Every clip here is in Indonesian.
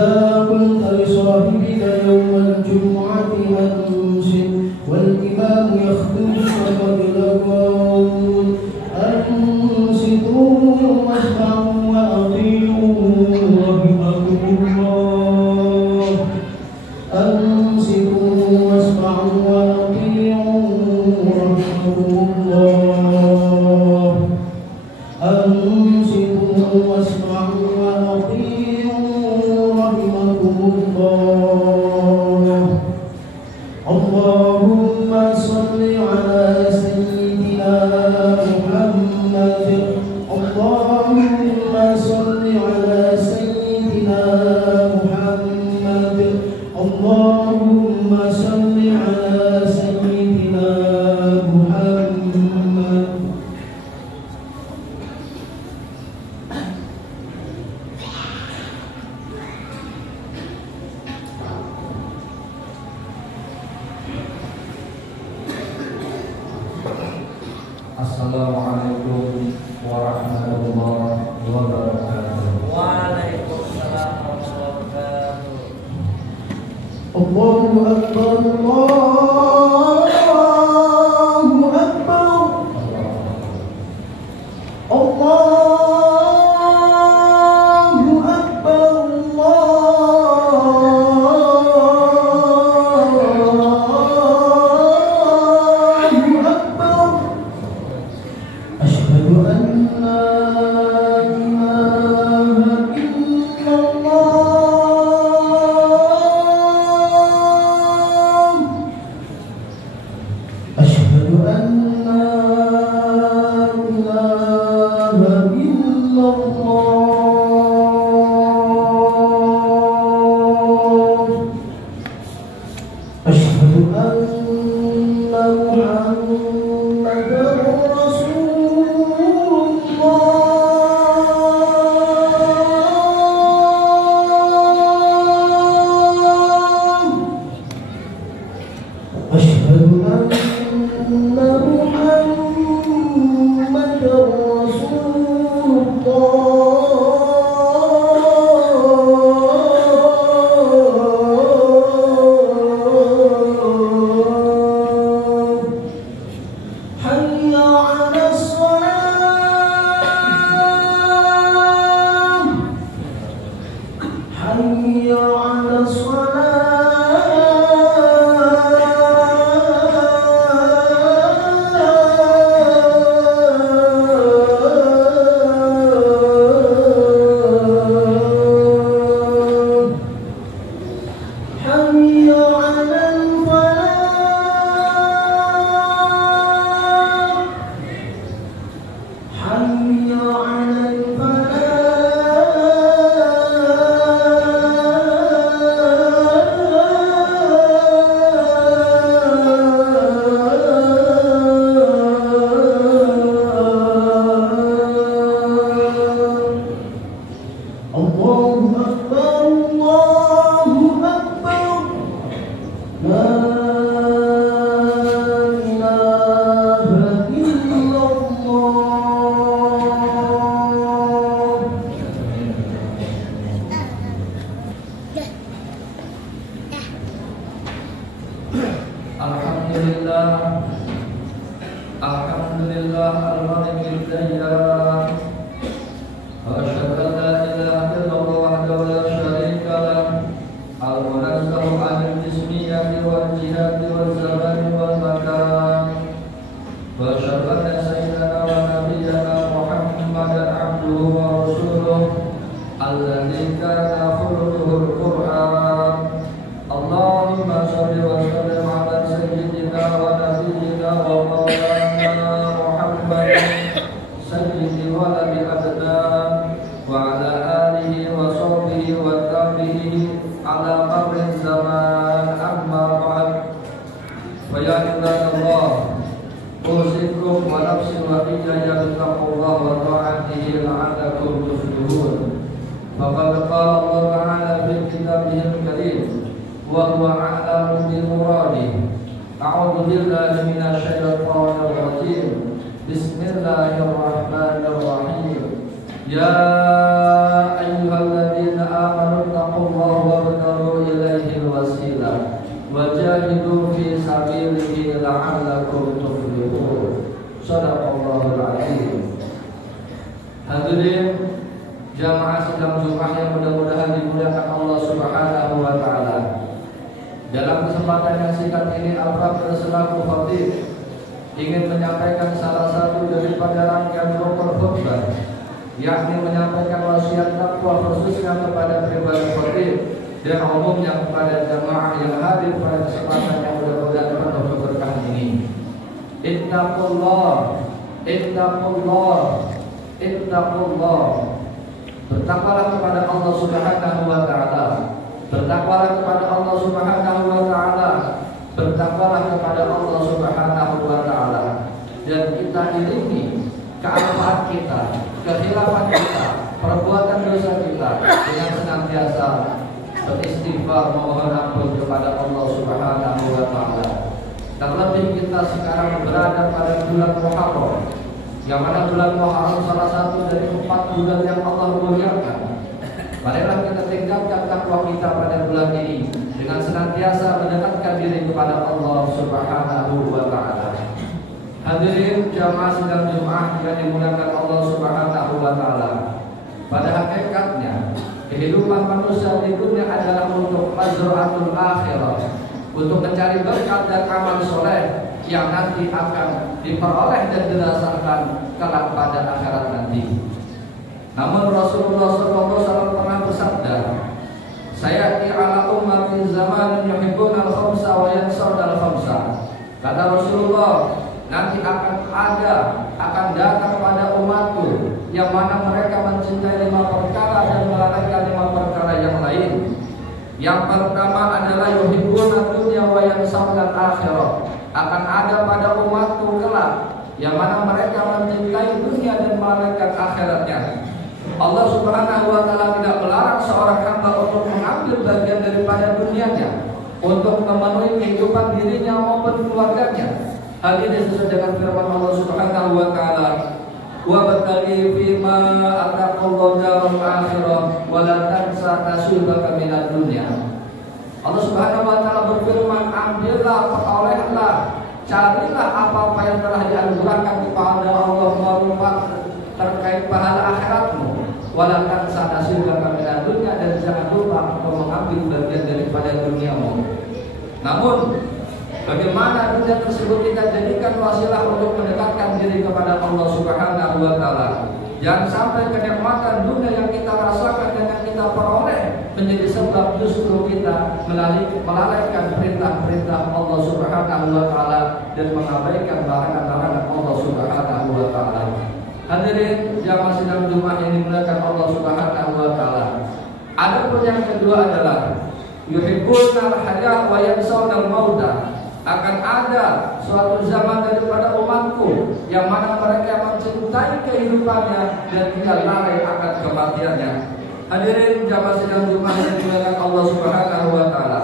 وإذا قلت لصاحبك يوم الجمعة أنصت والإمام يخطب فقد لقوا أنصتوا واسمعوا وأطيعوا رحمكم الله أنصتوا واسمعوا وأطيعوا رحمكم الله أنصتوا واسمعوا وأطيعوا رحمكم الله اللهم صل على سيدنا محمد اللهم صل على سيدنا محمد اللهم صل على سيدنا محمد Assalamualaikum warahmatullahi wabarakatuh. Waalaikumsalam warahmatullahi wabarakatuh. Allahu Akbar Allahu Akbar Allahu Akbar Allahu Akbar Asyhadu an la ilaha illallah Asyhadu an la ilaha illallah Asyhadu anna Muhammadar Rasulullah Asyhadu anna Muhammadar Rasulullah Hayya 'alas shalah Hayya 'alas shalah Hayya 'alal falah Hayya 'alal falah Allahu Akbar Allahu Akbar La ilaha illallah Alhamdulillah Alhamdulillah al-malikil dayyan wa asyhadu an la ilaha illallah wahdahu la syarika lah al-munazzahu 'anil jismiyyati wal jihadi wal zamani wal makan wa asyhadu anna sayyidana wa nabiyyana Muhammadan abduhu wa rasuluh alladzi kana khuluquhul Qur'an Allahumma shalli wa sallim ala sayyidina wa nabiyyina wa maulana Muhammad sayyidi waladi adnan wa ala alihi wa sahbihi wa tabihi ala marri zaman amma ba'd wa ya ibadallah usikum wa nafsi wa iyaya bittaqullah wa ta'atihi la'allakum tuflihun faqad qala Allah ta'ala fi kitabihil karim wa huwa a'lamu bil muradi a'udzu billahi minasy syaithanir rajim bismillahirrahmanirrahim ya ayyuhalladzina amanu taqullaha wajahidu fi sabilihi la'allakum tuflihun. Shadaqallahul azim. Hadirin jamaah sidang Jumat yang mudah-mudahan dimuliakan Allah Subhanahu wa taala. Dalam kesempatan yang singkat ini, Al-Fadhil selaku khatib ingin menyampaikan salah satu daripada rangkaian rukun khutbah, yakni menyampaikan wasiat takwa khususnya kepada pribadi khatib dan umumnya kepada jamaah yang hadir pada kesempatan yang mudah-mudahan penuh keberkahan ini. Ittaqullah, ittaqullah, ittaqullah. Bertakwalah kepada Allah Subhanahu wa taala. Bertakwalah kepada Allah Subhanahu wa taala. Bertakwalah kepada Allah Subhanahu wa taala. Dan kita iringi kealfaan kita, kehilafan kita, perbuatan dosa kita dengan senantiasa beristighfar memohon ampun kepada Allah Subhanahu wa taala. Terlebih kita sekarang berada pada bulan Muharram, yang mana bulan Muharram salah satu dari 4 bulan yang Allah muliakan. Marilah kita tingkatkan takwa kita pada bulan ini dengan senantiasa mendekatkan diri kepada Allah Subhanahu wa taala. Hadirin jamaah sidang Jumat yang dimuliakan Allah Subhanahu wa taala. Pada hakikatnya kehidupan manusia di dunia adalah untuk mazra'atul akhirah, untuk mencari berkat dan amal soleh yang nanti akan diperoleh dan dirasakan kelak pada akhirat nanti. Namun Rasulullah SAW pernah bersabda, "Sayati ala ummati zaman yuhibbuna al-khamsa wa yansawna al-khamsa." Kata Rasulullah, nanti akan datang pada umatku yang mana mereka mencintai 5 perkara dan melalaikan 5 perkara yang lain. Yang pertama adalah yuhibbuna dunya wa yansawna al-akhirah. Akan ada pada umatku kelak yang mana mereka mencintai dunia dan melalaikan akhiratnya. Allah Subhanahu wa taala tidak melarang seorang hamba untuk mengambil bagian daripada dunianya untuk memenuhi kehidupan dirinya maupun keluarganya. Hal ini sesuai dengan firman Allah Subhanahu wa taala, "Wa bataghi fima ataqallahu darul akhirah wa la tansa nasibaka minad dunya." Allah Subhanahu wa taala berfirman, ambillah, perolehlah, carilah apa-apa yang telah dianugerahkan kepada Allah berupa terkait pahala akhiratmu. Wala tansa nasibaka minad dunya, dan jangan lupa untuk mengambil bagian daripada duniamu. Namun bagaimana dunia tersebut kita jadikan wasilah untuk mendekatkan diri kepada Allah Subhanahu wa taala. Jangan sampai kenikmatan dunia yang kita rasakan dan yang kita peroleh menjadi sebab justru kita melalaikan perintah-perintah Allah Subhanahu wa taala dan mengabaikan larangan-larangan Allah Subhanahu wa taala. Hadirin jamaah sidang Jumat yang dimuliakan Allah Subhanahu wa taala. Adapun yang kedua adalah yuhibbuna al-hayah wa yansawna al-mauta. Akan ada suatu zaman daripada umatku yang mana mereka mencintai kehidupannya dan tidak lalai akan kematiannya. Hadirin jamaah sidang Jumat yang dimuliakan Allah Subhanahu wa taala.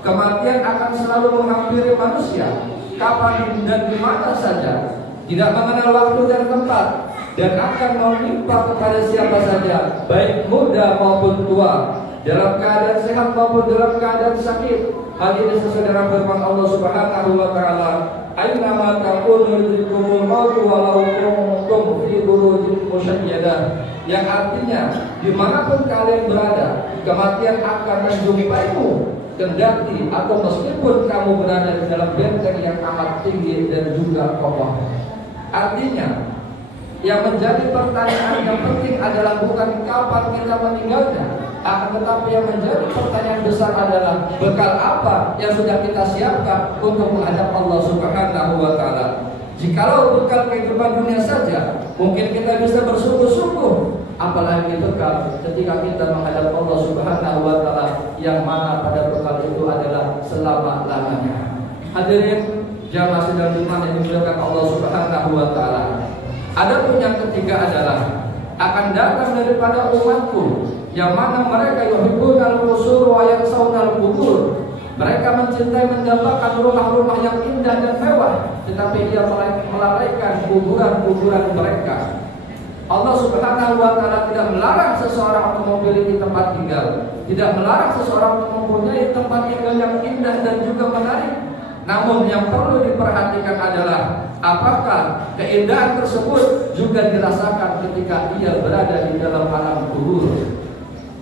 Kematian akan selalu menghampiri manusia kapan dan di mana saja, tidak mengenal waktu dan tempat, dan akan menimpa kepada siapa saja, baik muda maupun tua, dalam keadaan sehat maupun dalam keadaan sakit. Hal ini sesuai dengan firman Allah Subhanahu wa taala, "Aina ma takunu yudrikumul maut walau kuntum fi burujin musyayyadah." Yang artinya, dimanapun kalian berada, kematian akan menjumpaimu, kendati atau meskipun kamu berada di dalam benteng yang amat tinggi dan juga kokoh. Artinya, yang menjadi pertanyaan yang penting adalah bukan kapan kita meninggalnya, akan tetapi yang menjadi pertanyaan besar adalah bekal apa yang sudah kita siapkan untuk menghadap Allah Subhanahu wa taala. Jikalau bekal kehidupan dunia saja, mungkin kita bisa bersungguh-sungguh, apalagi bekal ketika kita menghadap Allah Subhanahu wa taala yang mana pada bekal itu adalah selama-lamanya. Hadirin jamaah sidang Jumat yang dimuliakan Allah Subhanahu wa taala. Adapun yang ketiga adalah akan datang daripada umatku yang mana mereka yuhibbunal qusur wa yansawna al-qubur. Mereka mencintai mendapatkan rumah-rumah yang indah dan mewah, tetapi dia melalaikan kuburan-kuburan mereka. Allah Subhanahu wa Ta'ala tidak melarang seseorang untuk memiliki tempat tinggal, tidak melarang seseorang untuk mempunyai tempat tinggal yang indah dan juga menarik. Namun yang perlu diperhatikan adalah apakah keindahan tersebut juga dirasakan ketika ia berada di dalam alam kubur,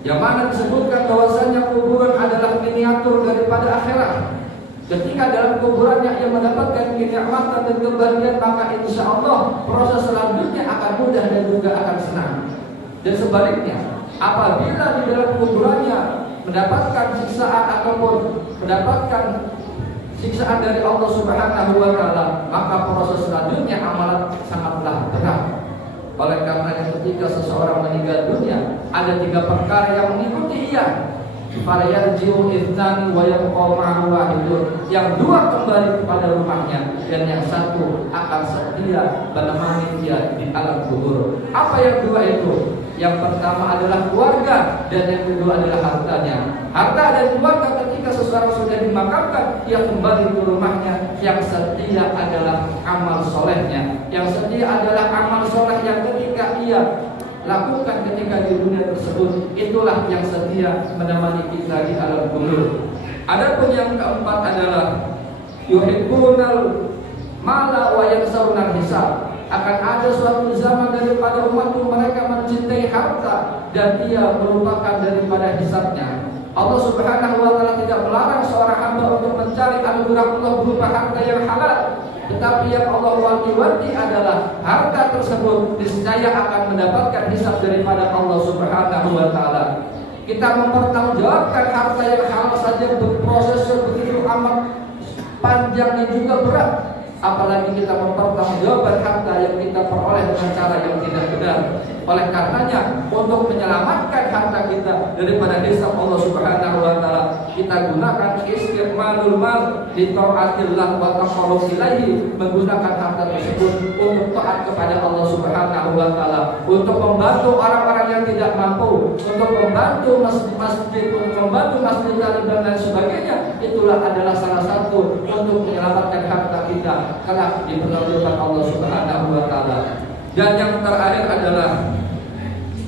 yang mana disebutkan bahwasanya kuburan adalah miniatur daripada akhirat. Ketika dalam kuburannya ia mendapatkan kenikmatan dan kebahagiaan, maka insya Allah proses selanjutnya akan mudah dan juga akan senang. Dan sebaliknya, apabila di dalam kuburannya mendapatkan siksaan ataupun mendapatkan siksaan dari Allah Subhanahu wa Ta'ala, maka proses selanjutnya amalan sangatlah berat. Oleh karenanya ketika seseorang meninggal dunia, ada 3 perkara yang mengikuti ia. Farayarji'u ithnani wa yabqa ma'ahu wahidun. Yang 2 kembali kepada rumahnya, dan yang 1 akan setia menemani dia di alam kubur. Apa yang 2 itu? Yang pertama adalah keluarga, dan yang kedua adalah hartanya. Harta dan keluarga ketika seseorang sudah dimakamkan, ia kembali ke rumahnya. Yang setia adalah amal solehnya. Yang setia adalah amal soleh yang ketika ia lakukan ketika di dunia tersebut, itulah yang setia menemani kita di alam kubur. Adapun yang keempat adalah yuhibbunal mala wa yansawna hisab. Akan ada suatu zaman daripada umatku mereka mencintai harta dan dia melupakan daripada hisabnya. Allah Subhanahu wa Ta'ala tidak melarang seorang hamba untuk mencari anugerah Allah berupa harta yang halal. Tetapi yang Allah wanti-wanti adalah harta tersebut niscaya akan mendapatkan hisab daripada Allah Subhanahu wa Ta'ala. Kita mempertanggungjawabkan harta yang halal saja berproses begitu amat panjang dan juga berat, apalagi kita mempertanggungjawabkan harta yang kita peroleh dengan cara yang tidak benar. Oleh karenanya, untuk menyelamatkan harta kita daripada hisab Allah Subhanahu wa Ta'ala, kita gunakan istiqmalul mal li taatillah wa taqarrub ilaihi, menggunakan harta tersebut untuk taat kepada Allah Subhanahu wa Ta'ala, untuk membantu orang-orang yang tidak mampu, untuk membantu masjid, untuk membantu masjid dan lain sebagainya. Itulah adalah salah satu untuk menyelamatkan harta kita karena diperlukan Allah Subhanahu wa Ta'ala. Dan yang terakhir adalah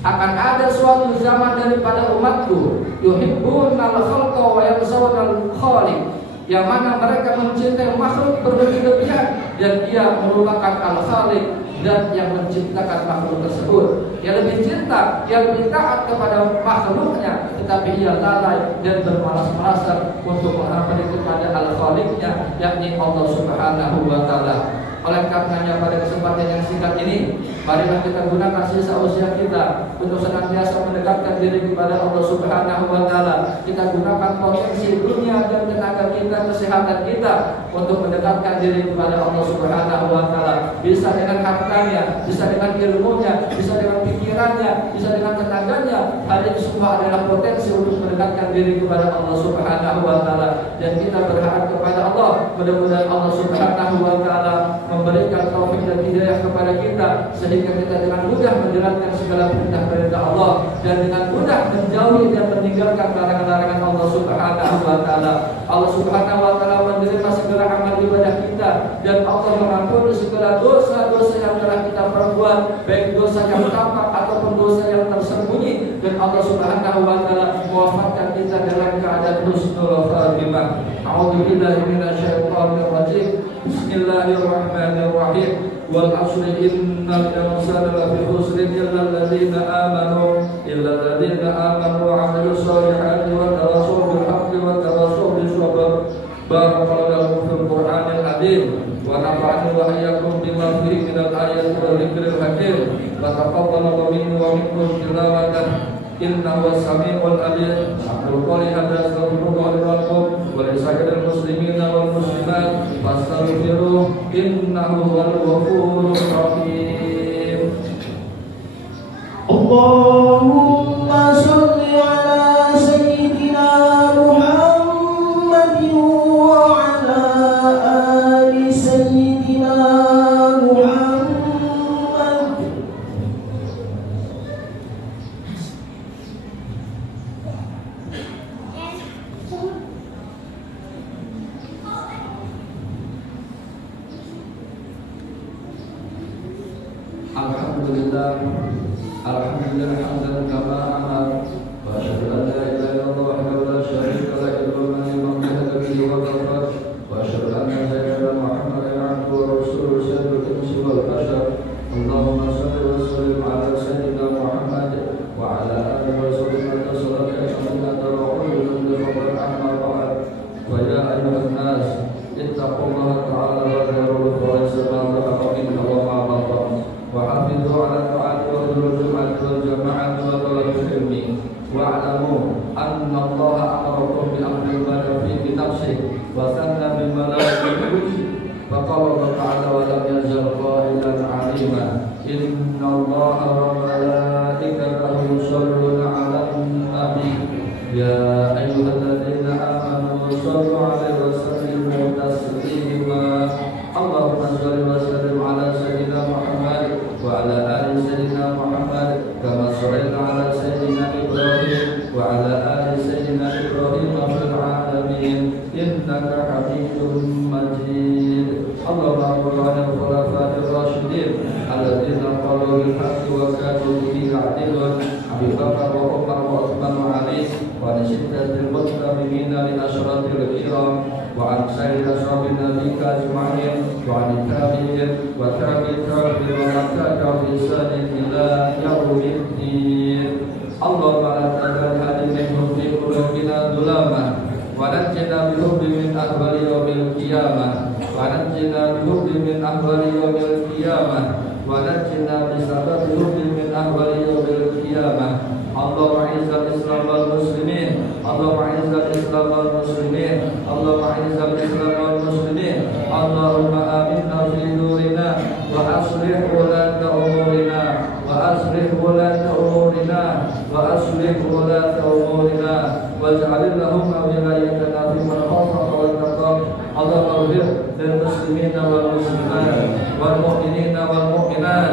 akan ada suatu zaman daripada umatku yuhibbunal khalqa wa yansawna al-khaliq, yang mana mereka mencintai makhluk berlebihan dan dia melupakan al-khaliq dan yang menciptakan makhluk tersebut. Yang lebih cinta, yang lebih taat kepada makhluknya, tetapi ia lalai dan bermalas-malasan untuk mengabdi kepada al-khaliqnya, yakni Allah Subhanahu wa Ta'ala. Oleh karenanya pada kesempatan yang singkat ini, marilah kita gunakan sisa usia kita untuk senantiasa mendekatkan diri kepada Allah Subhanahu wa Ta'ala. Kita gunakan potensi dunia dan tenaga kita, kesehatan kita untuk mendekatkan diri kepada Allah Subhanahu wa Ta'ala. Bisa dengan hartanya, bisa dengan ilmunya, bisa dengan pikirannya, bisa dengan tenaganya. Hal ini semua adalah potensi untuk mendekatkan diri kepada Allah Subhanahu wa Ta'ala. Dan kita berharap kepada Allah, mudah-mudahan Allah Subhanahu wa Ta'ala memberikan taufik dan hidayah kepada kita, sehingga kita dengan mudah menjalankan segala perintah-perintah Allah dan dengan mudah menjauhi dan meninggalkan larangan-larangan Allah Subhanahu wa Ta'ala. Allah Subhanahu wa Ta'ala menerima segala amal ibadah kita, dan Allah mengampuni segala dosa-dosa yang telah kita perbuat, baik dosa yang tampak ataupun dosa yang tersembunyi, dan Allah Subhanahu wa Ta'ala mewafatkan kita dalam keadaan husnul khatimah. A'udzubillahi minasyaitonir rajim. Bismillahirrahmanirrahim. Wal 'asri innal insana lafi khusrin illa alladziina aamanu wa 'amilus shalihati wa tawassaw bil haqqi wa tawassaw bis sabr. Barakallahu fil Qur'anil azim wa nafa'ani wa iyyakum bima fihi minal ayati wal dzikril hakim. Taqabbalallahu minni wa minkum tilawatan. Innahu was-sami'ul 'alim. Aqulu qawli hadza astaghfirullah li wa lakum wa li sa'iril muslimina wal muslimat fastaghfiruh innahu huwal ghafurur rahim. Allahumma shalli ala sayyidina Muhammadin wa ala ali sayyidina Muhammad. Alhamdulillah hamdan kama amar. Wa asyhadu an la ilaha illallah wahdahu la syarika lahu liman yahdi bihi wa ghafar. Wa asyhadu anna sayyidina Muhammadan abduhu wa rasuluhu sayyidul insi wal bashar. Allahumma shalli wa sallim ala sayyidina Muhammad wa ala alihi wa sahbihi salatan tarawih bil fadl amma ba'd. Wa ya ayyuhan nas ittaqullaha ta'ala wa dharu al-fawaiza وحافظوا على الطاعات والجمعة والجماعة وطلب العلم واعلموا أن الله أمركم بأمر بدأ فيه بنفسه وثنى بالملائكة فقال الله تعالى ولم يزل قائلا عليما إن الله وملائكته يصلون على النبي يا أيها الذين آمنوا صلوا عليه وسلموا تسليما اللهم صل وسلم على سيدنا محمد وعلى آل سيدنا محمد كما صليت على سيدنا إبراهيم وعلى آل سيدنا إبراهيم في العالمين إنك حميد مجيد اللهم صل على الخلفاء الراشدين الذين قالوا بالحق وكانوا به يعدلون أبي بكر وعمر وعثمان وعلي وعن شدة المتبعين لأشرف الكرام وعن سائر أصحاب النبي أجمعين وعن التابعين وتابع التابعين ومن تبعهم بإحسان إلى يوم الدين اللهم لا تجعل هذه منهم في قلوبنا ظلاما ونجنا بحب من أهوال يوم القيامة ونجنا بحب من أهوال يوم القيامة ونجنا بسبب حب من أهوال يوم القيامة اللهم أعز الإسلام والمسلمين اللهم أعز الإسلام والمسلمين اللهم أعز الإسلام والمسلمين اللهم آمنا في دورنا وأصلح ولاة أمورنا وأصلح ولاة أمورنا وأصلح ولاة أمورنا واجعل اللهم ولايتنا في من خافك واتقاك اللهم اغفر للمسلمين والمسلمات والمؤمنين والمؤمنات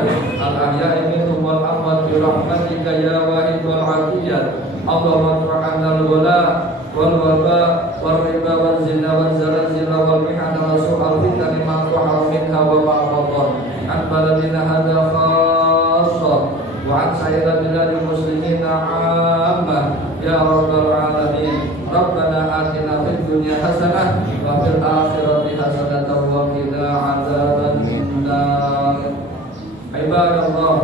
الأحياء منهم والأموات برحمتك يا واحد والعافية اللهم ادفع عنا الولاء والوباء والربا والزنا والزلازل والمحن وسوء الفتن ما ظهر منها وما بطن عن بلدنا هذا خاصة وعن سائر بلاد المسلمين عامة يا رب العالمين ربنا آتنا في الدنيا حسنة وفي الآخرة حسنة وقنا عذاب النار عباد الله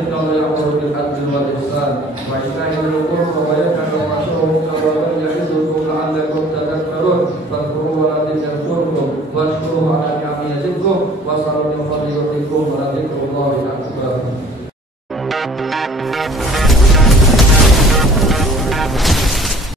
إن الله يأمر بالعدل والإحسان وإيتاء ذي القربى وينهى عن المعروف يعظكم لعلكم تذكرون فاذكروه يذكركم واشكروه على نعمه يزدكم واسألوا من فضله يعطيكم ولذكر الله أكبر